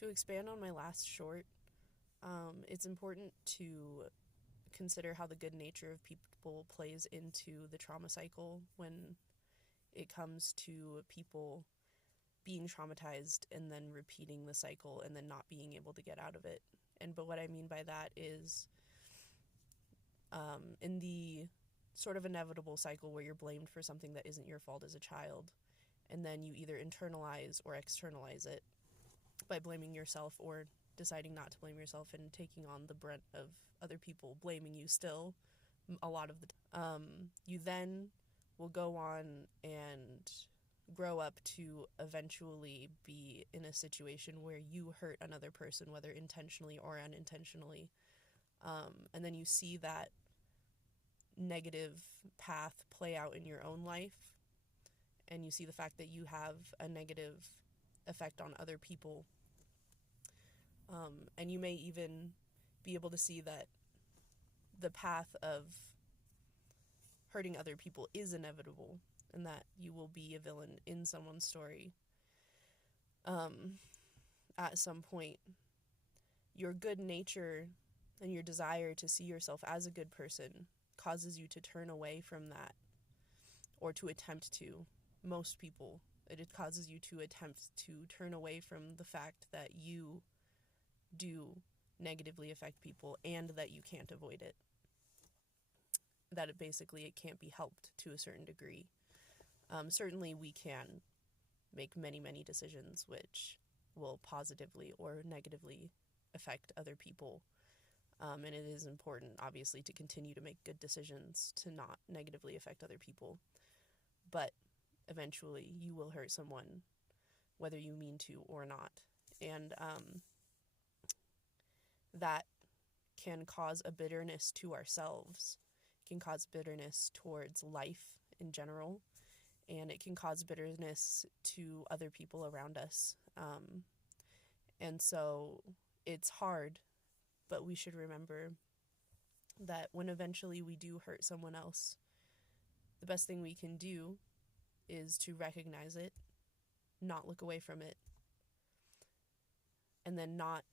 To expand on my last short, it's important to consider how the good nature of people plays into the trauma cycle when it comes to people being traumatized and then repeating the cycle and then not being able to get out of it. But what I mean by that is in the sort of inevitable cycle where you're blamed for something that isn't your fault as a child, and then you either internalize or externalize it by blaming yourself or deciding not to blame yourself and taking on the brunt of other people blaming you still a lot of the time. You then will go on and grow up to eventually be in a situation where you hurt another person, whether intentionally or unintentionally. And then you see that negative path play out in your own life, and you see the fact that you have a negative effect on other people. And you may even be able to see that the path of hurting other people is inevitable, and that you will be a villain in someone's story at some point. Your good nature and your desire to see yourself as a good person causes you to turn away from that, or to attempt to. Most people, it causes you to attempt to turn away from the fact that you do negatively affect people and that you can't avoid it. That it can't be helped to a certain degree. Certainly we can make many, many decisions which will positively or negatively affect other people. And it is important, obviously, to continue to make good decisions to not negatively affect other people. But eventually you will hurt someone, whether you mean to or not. And that can cause a bitterness to ourselves. It can cause bitterness towards life in general. And it can cause bitterness to other people around us. And so it's hard, but we should remember that when eventually we do hurt someone else, the best thing we can do is to recognize it, not look away from it, and then not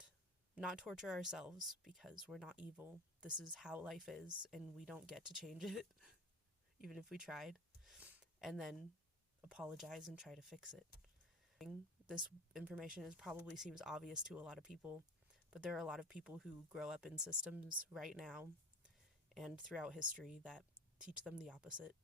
torture ourselves, because we're not evil. This is how life is, and we don't get to change it, even if we tried. And then apologize and try to fix it. This information probably seems obvious to a lot of people, but there are a lot of people who grow up in systems right now and throughout history that teach them the opposite.